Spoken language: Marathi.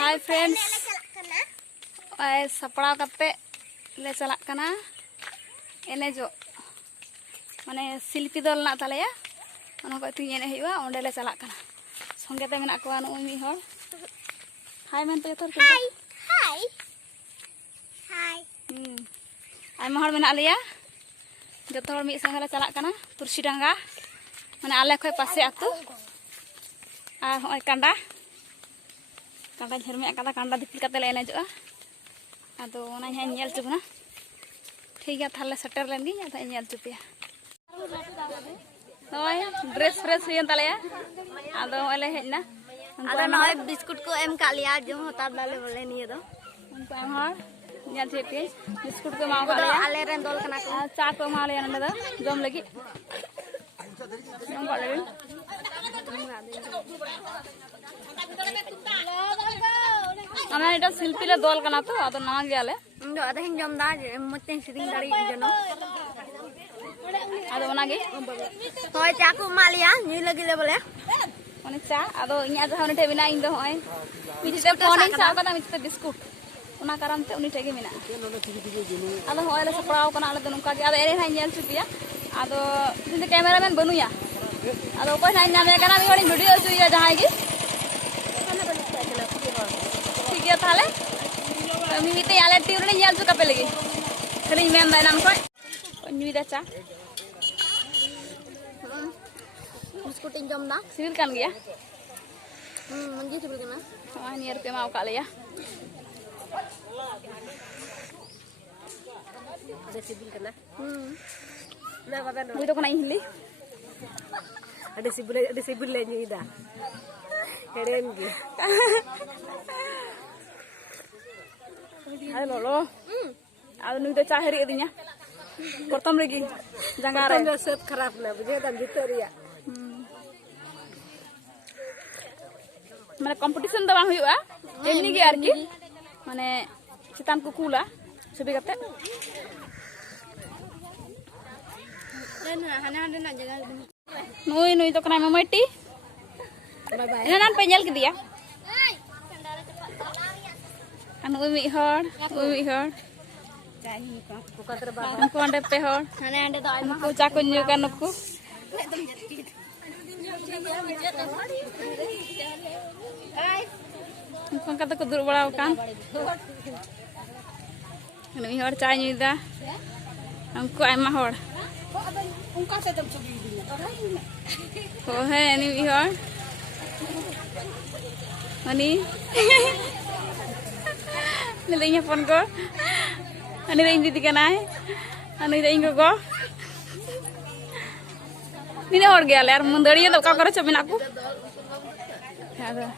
हाय फ्रेंड्स सपड़ा कते ले चलाक कना एनेजो माने शिल्पी दल ना तालेया ओना को ती एने हुआ ओंडे ले चलाक कना संगे ते मेना को नु मी हर हाय मेन तो थोर हाय हाय हाय आयमा हर मेना लिया जतो हर मी संगे ले चलाक कना तुरसी डांगा माने आले खय पासे आतु आ होय कांडा कांडा झरमे कादा कांडा दिपिल कते ले एनेजोआ आदो ओना हाँ नेल चुबना ठीक है थाले सेटर लेन गी आदा नेल चुपिया नय ड्रेस फ्रेश हुयन तालेया आदो ओले हेजना आदो नय बिस्कुट को एम का लिया जो होता दाले बोले निये दो उनको एम हर नेल चुपि बिस्कुट को माव का लिया आले रेन दोल कना को चा को मा लिया नंदे दो जम लगी जम का ले आना एटा शिल्पी ले दोल कना तो आदो ना गयाले दो आदा हिं जम दा मते सिरिंग दाड़ी जनो आदो ओना गे होय चा को मा लिया नी लगी ले बोले ओने चा आदो इया जहां ठे बिना इन दो होय मिते फोन इन सा कदा मिते बिस्कुट ओना कारण ते उनी ठेगे मिना आदो होय ले सपड़ाव कना आले दो नुका गे आदो एरे हाय नेल चुपिया आदो जिते कैमरामैन बनुया आदो कोई हाय नामे कना मी होडी वीडियो जुइया जहां गे ठीक है थाले मी मिते आले तिउरे नेल चुका पे लगी खली मेन दाइनान को न्यू दा चा बिस्कुट इन जम दा सिबिल कान गया मंजी सिबिल कना हां नियर पे माव का लिया ada sibil kena na baga no मुई तो कना हिली ada sibil le nyida keren gi ay lolo adu nuy to cha heri edinya prothom lagi jangare तो set खराब ना बुझे दम भितरिया माने कंपटीशन तो बांग हुआ एमनी गे आरकी माने चितान को कूला छबि कते हाना हाना ना जगह नुई नुई तो कना ममटी bye bye ina nan penyal ke dia anu mi hor चाही को कतर बा ko ande pe hor हाना हाना तो आइमा ko cha ko nyu kan ko ko kata ko dur bala kan anu mi hor cha nyu da angko aima hor उनका से तब छुपी दी ko he ani mi hor ani nilainya pon ko ani dai indi dikanai ani dai ingo ko ini hor gaya ler mundariya to ka kare chabin aku ada